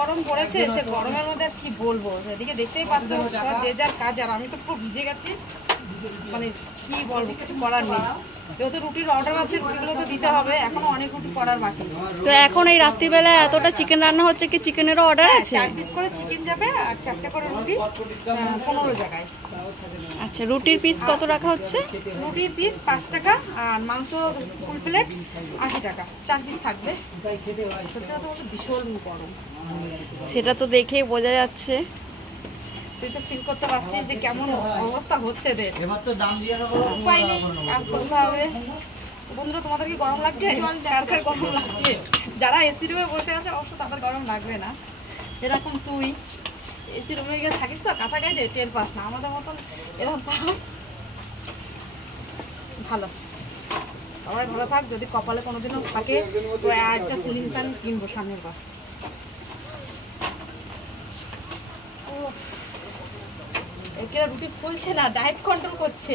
গরম পড়েছে, সে গরমের মধ্যে আর কি বলবো, এদিকে দেখতেই পাচ্ছ সব যে যার কাজ, আর আমি তো পুরো ভিজে গেছি, মানে কি বলবো, কিছু করার নেই। যেহেতু রুটির অর্ডার আছে, রুটিগুলো তো দিতে হবে, এখনো অনেক রুটি করার বাকি। তো এখন এই রাত্রিবেলা এতটা চিকেন রান্না হচ্ছে, কি চিকেনেরও অর্ডার আছে? 4 পিস করে চিকেন যাবে আর 4টে করে রুটি, 15 জায়গায়। আচ্ছা, রুটির পিস কত রাখা হচ্ছে? রুটির পিস 5 টাকা, আর মাংস ফুল প্লেট 80 টাকা, 4 পিস থাকবে। সত্যি কথা বলতে ভীষণ গরম, সেটা তো দেখেই বোঝা যাচ্ছে। তুই তো ফিল করতে পারছিস যে কেমন অবস্থা হচ্ছে রে। উপায় নেই, কাজ করতে হবে। বন্ধুরা, তোমাদের কি গরম লাগছে? কার কার গরম লাগছে? যারা এসি রুমে বসে আছে অবশ্য তাদের গরম লাগবে না, এরকম তুই এসি রুমে গিয়ে থাকিস তো, কাঁথা গায়ে দিয়ে টের পাস না, আমাদের মতন এরকম ভালো। সবাই ভালো থাক, যদি কপালে কোনোদিনও থাকে তো একটা সিলিং ফ্যান কিনবো সামনের বার। একে রুটি ফুলছে না, ডায়েট কন্ট্রোল করছে।